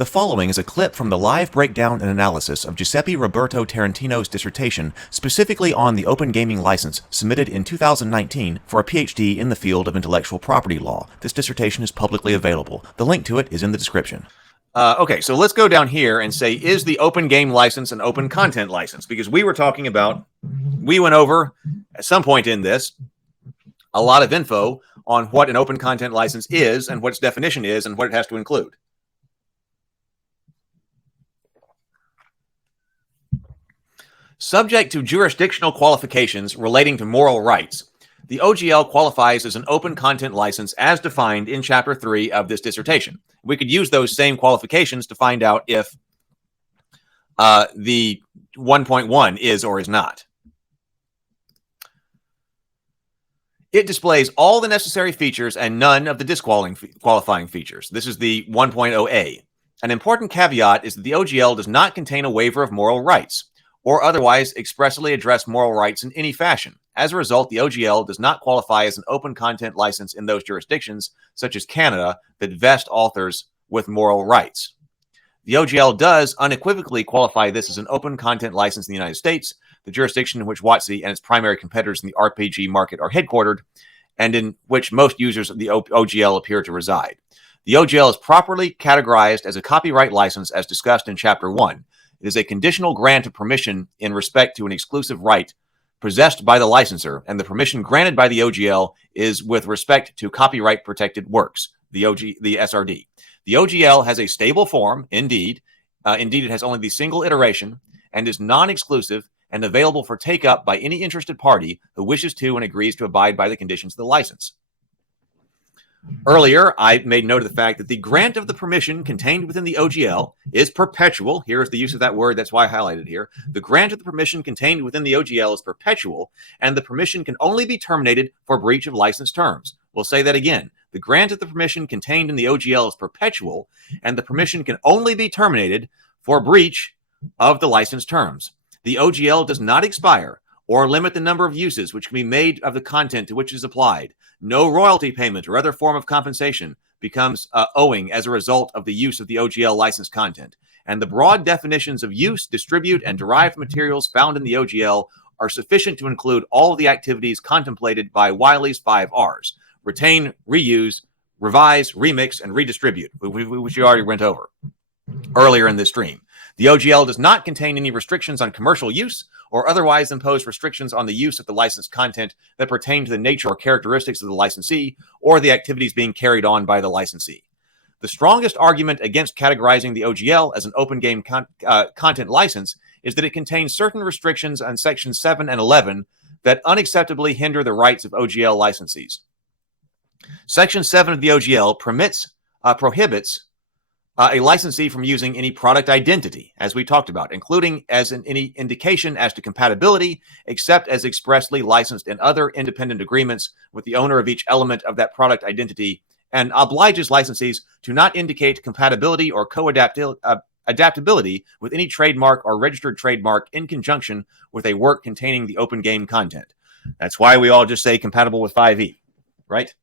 The following is a clip from the live breakdown and analysis of Giuseppe Roberto Tarantino's dissertation specifically on the open gaming license submitted in 2019 for a Ph.D. in the field of intellectual property law. This dissertation is publicly available. The link to it is in the description. Okay, so let's go down here and say, is the open game license an open content license? Because we went over at some point in this a lot of info on what an open content license is and what its definition is and what it has to include. Subject to jurisdictional qualifications relating to moral rights, the OGL qualifies as an open content license as defined in Chapter 3 of this dissertation. We could use those same qualifications to find out if the 1.1 is or is not. It displays all the necessary features and none of the disqualifying features. This is the 1.0a. An important caveat is that the OGL does not contain a waiver of moral rights or otherwise expressly address moral rights in any fashion. As a result, the OGL does not qualify as an open content license in those jurisdictions, such as Canada, that vest authors with moral rights. The OGL does unequivocally qualify this as an open content license in the United States, the jurisdiction in which WotC and its primary competitors in the RPG market are headquartered, and in which most users of the OGL appear to reside. The OGL is properly categorized as a copyright license as discussed in Chapter 1. It is a conditional grant of permission in respect to an exclusive right possessed by the licensor, and the permission granted by the OGL is with respect to copyright-protected works, the SRD. The OGL has a stable form, indeed. Indeed, it has only the single iteration and is non-exclusive and available for take-up by any interested party who wishes to and agrees to abide by the conditions of the license. Earlier, I made note of the fact that the grant of the permission contained within the OGL is perpetual. Here is the use of that word. That's why I highlighted here. The grant of the permission contained within the OGL is perpetual, and the permission can only be terminated for breach of license terms. We'll say that again. The grant of the permission contained in the OGL is perpetual, and the permission can only be terminated for breach of the license terms. The OGL does not expire or limit the number of uses which can be made of the content to which it is applied. No royalty payment or other form of compensation becomes owing as a result of the use of the OGL licensed content. And the broad definitions of use, distribute, and derived materials found in the OGL are sufficient to include all of the activities contemplated by Wiley's 5 R's. Retain, reuse, revise, remix, and redistribute, which you already went over earlier in this stream. The OGL does not contain any restrictions on commercial use or otherwise impose restrictions on the use of the licensed content that pertain to the nature or characteristics of the licensee or the activities being carried on by the licensee. The strongest argument against categorizing the OGL as an open game content license is that it contains certain restrictions on Sections 7 and 11 that unacceptably hinder the rights of OGL licensees. Section 7 of the OGL prohibits a licensee from using any product identity, as we talked about, including as any indication as to compatibility, except as expressly licensed in other independent agreements with the owner of each element of that product identity, and obliges licensees to not indicate compatibility or adaptability with any trademark or registered trademark in conjunction with a work containing the open game content. That's why we all just say compatible with 5e, right?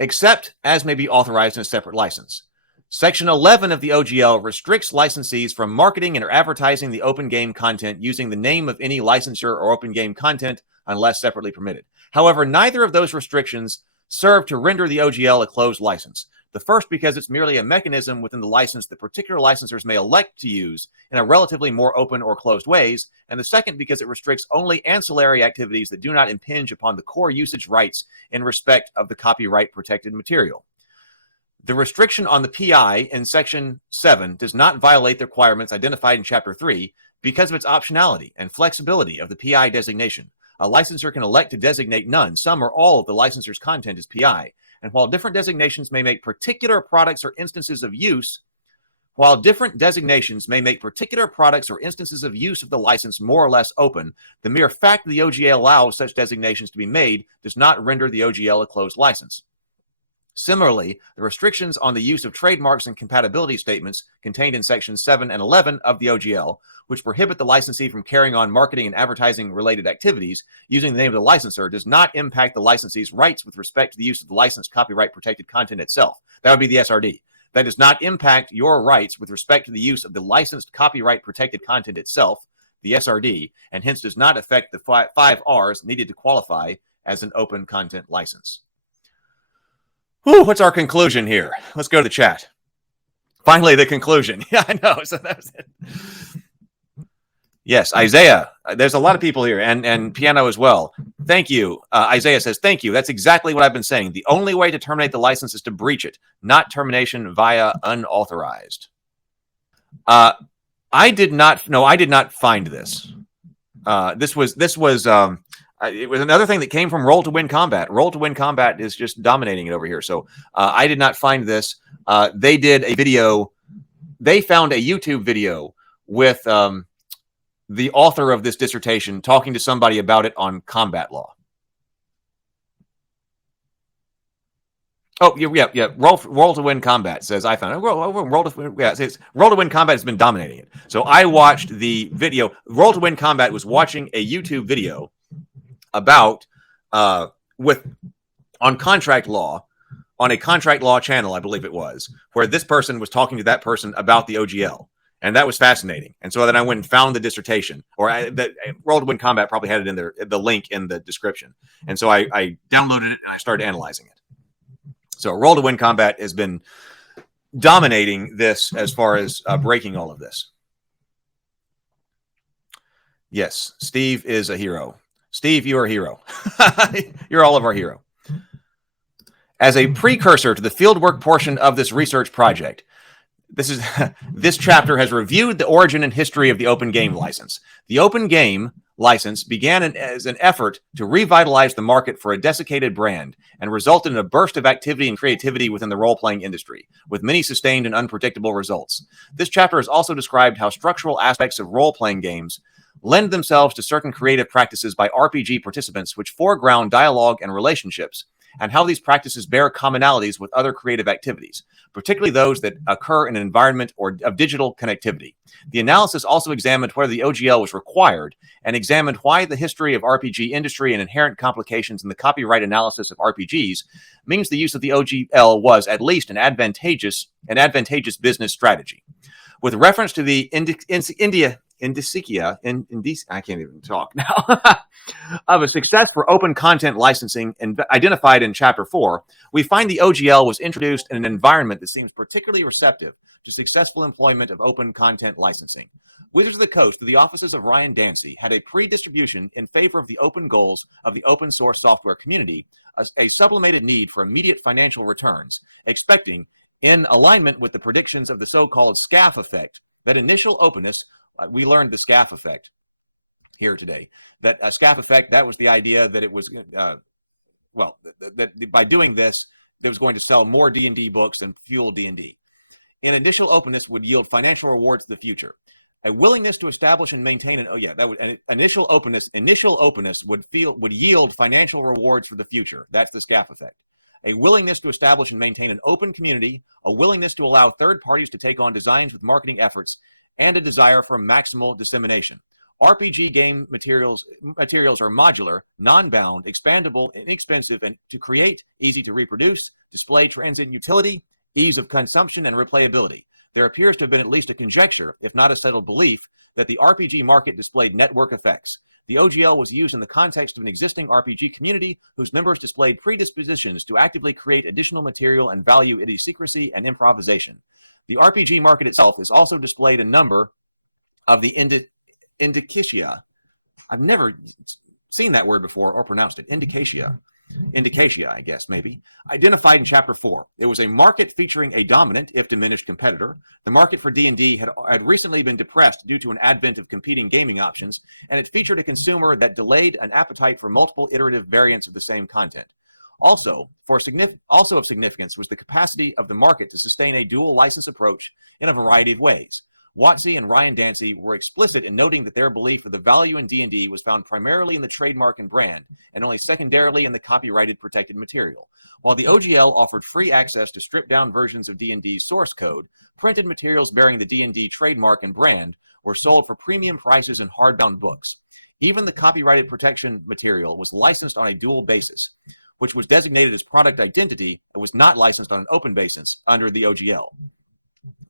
Except as may be authorized in a separate license. Section 11 of the OGL restricts licensees from marketing and or advertising the open game content using the name of any licensor or open game content unless separately permitted. However, neither of those restrictions serve to render the OGL a closed license. The first because it's merely a mechanism within the license that particular licensors may elect to use in a relatively more open or closed ways, and the second because it restricts only ancillary activities that do not impinge upon the core usage rights in respect of the copyright-protected material. The restriction on the PI in Section 7 does not violate the requirements identified in Chapter 3 because of its optionality and flexibility of the PI designation. A licensor can elect to designate none, some, or all of the licensor's content as PI. And while different designations may make particular products or instances of use of the license more or less open, the mere fact that the OGL allows such designations to be made does not render the OGL a closed license. Similarly, the restrictions on the use of trademarks and compatibility statements contained in Sections 7 and 11 of the OGL, which prohibit the licensee from carrying on marketing and advertising related activities using the name of the licensor, does not impact the licensee's rights with respect to the use of the licensed copyright protected content itself. That would be the SRD. that does not impact your rights with respect to the use of the licensed copyright protected content itself, the SRD, and hence does not affect the 5 R's needed to qualify as an open content license. What's our conclusion here? Let's go to the chat. Finally, the conclusion. Yeah, I know. So that was it. Yes, Isaiah. There's a lot of people here, and Piano as well. Thank you. Isaiah says, thank you. That's exactly what I've been saying. The only way to terminate the license is to breach it, not termination via unauthorized. I did not find this. It was another thing that came from Roll to Win Combat. Roll to Win Combat is just dominating it over here. So I did not find this. They did a video. They found a YouTube video with the author of this dissertation talking to somebody about it on combat law. Oh, yeah. Roll to Win Combat says I found it. Roll to Win Combat has been dominating it. So I watched the video. Roll to Win Combat was watching a YouTube video about on contract law, on a contract law channel, I believe it was, where this person was talking to that person about the OGL. And that was fascinating. And so then I went and found the dissertation, Roll to Win Combat probably had it in there, the link in the description. And so I downloaded it and I started analyzing it. So Roll to Win Combat has been dominating this as far as breaking all of this. Yes, Steve is a hero. Steve, you're a hero. You're all of our hero. As a precursor to the fieldwork portion of this research project, this chapter has reviewed the origin and history of the open game license. The open game license began as an effort to revitalize the market for a desiccated brand and resulted in a burst of activity and creativity within the role-playing industry, with many sustained and unpredictable results. This chapter has also described how structural aspects of role-playing games lend themselves to certain creative practices by RPG participants which foreground dialogue and relationships, and how these practices bear commonalities with other creative activities, particularly those that occur in an environment of digital connectivity. The analysis also examined whether the OGL was required and examined why the history of RPG industry and inherent complications in the copyright analysis of RPGs means the use of the OGL was at least an advantageous business strategy. With reference to the I can't even talk now, of a success for open content licensing and identified in Chapter 4, we find the OGL was introduced in an environment that seems particularly receptive to successful employment of open content licensing. Wizards of the Coast, through the offices of Ryan Dancy, had a pre-distribution in favor of the open goals of the open source software community, a sublimated need for immediate financial returns, expecting, in alignment with the predictions of the so-called SCAF effect, that initial openness. We learned the SCAF effect here today. That SCAF effect, that was the idea that it was, that by doing this, it was going to sell more D&D books and fuel D&D. An initial openness would yield financial rewards in the future. A willingness to establish and maintain initial openness would yield financial rewards for the future. That's the SCAF effect. A willingness to establish and maintain an open community, a willingness to allow third parties to take on designs with marketing efforts, and a desire for maximal dissemination. RPG game materials are modular, non-bound, expandable, inexpensive, and to create, easy to reproduce, display transient utility, ease of consumption, and replayability. There appears to have been at least a conjecture, if not a settled belief, that the RPG market displayed network effects. The OGL was used in the context of an existing RPG community whose members displayed predispositions to actively create additional material and value idiosyncrasy and improvisation. The RPG market itself is also displayed a number of the indicia. I've never seen that word before or pronounced it. Indicatia, I guess, maybe. Identified in Chapter 4. It was a market featuring a dominant, if diminished, competitor. The market for D&D had recently been depressed due to an advent of competing gaming options, and it featured a consumer that delayed an appetite for multiple iterative variants of the same content. Also of significance was the capacity of the market to sustain a dual license approach in a variety of ways. Watsy and Ryan Dancy were explicit in noting that their belief of the value in D&D was found primarily in the trademark and brand, and only secondarily in the copyrighted protected material. While the OGL offered free access to stripped-down versions of D&D's source code, printed materials bearing the D&D trademark and brand were sold for premium prices in hardbound books. Even the copyrighted protection material was licensed on a dual basis. which was designated as product identity and was not licensed on an open basis under the OGL.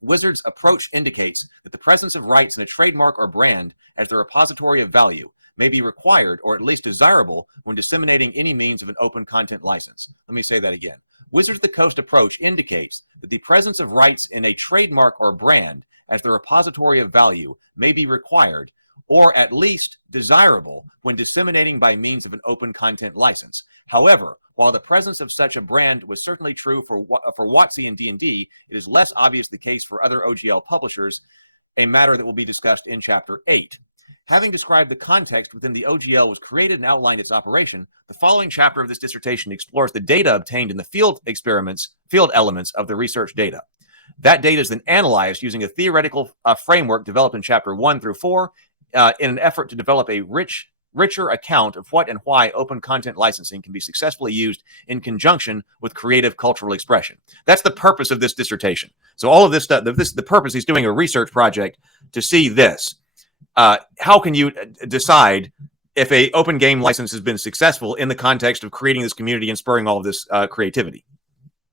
Wizard's approach indicates that the presence of rights in a trademark or brand as the repository of value may be required or at least desirable when disseminating any means of an open content license. Let me say that again. Wizards of the Coast approach indicates that the presence of rights in a trademark or brand as the repository of value may be required or at least desirable when disseminating by means of an open content license. However, while the presence of such a brand was certainly true for WotC and D&D, it is less obvious the case for other OGL publishers, a matter that will be discussed in Chapter 8. Having described the context within the OGL was created and outlined its operation, the following chapter of this dissertation explores the data obtained in the field elements of the research data. That data is then analyzed using a theoretical framework developed in Chapter 1 through 4 in an effort to develop a richer account of what and why open content licensing can be successfully used in conjunction with creative cultural expression. That's the purpose of this dissertation. So all of this stuff, the purpose is doing a research project to see this. How can you decide if a open game license has been successful in the context of creating this community and spurring all of this creativity?